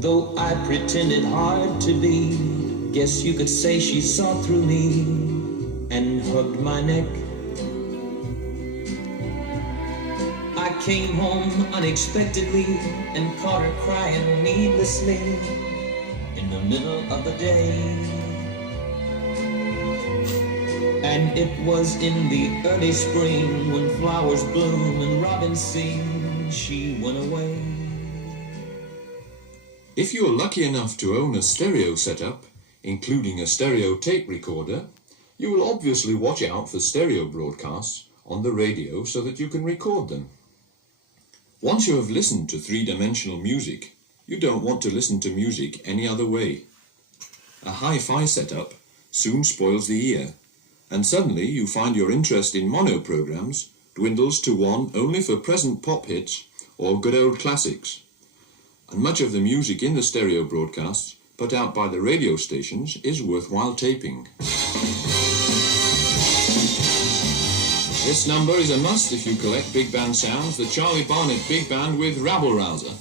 Though I pretended hard to be, guess you could say she saw through me and hugged my neck. I came home unexpectedly and caught her crying needlessly in the middle of the day. And it was in the early spring when flowers bloom and robins sing, she went away. If you're lucky enough to own a stereo setup, including a stereo tape recorder, you will obviously watch out for stereo broadcasts on the radio so that you can record them. Once you have listened to three-dimensional music, you don't want to listen to music any other way. A hi-fi setup soon spoils the ear, and suddenly you find your interest in mono programs dwindles to one only for present pop hits or good old classics. And much of the music in the stereo broadcasts put out by the radio stations is worthwhile taping. This number is a must if you collect big band sounds, the Charlie Barnet Big Band with Rabble Rouser.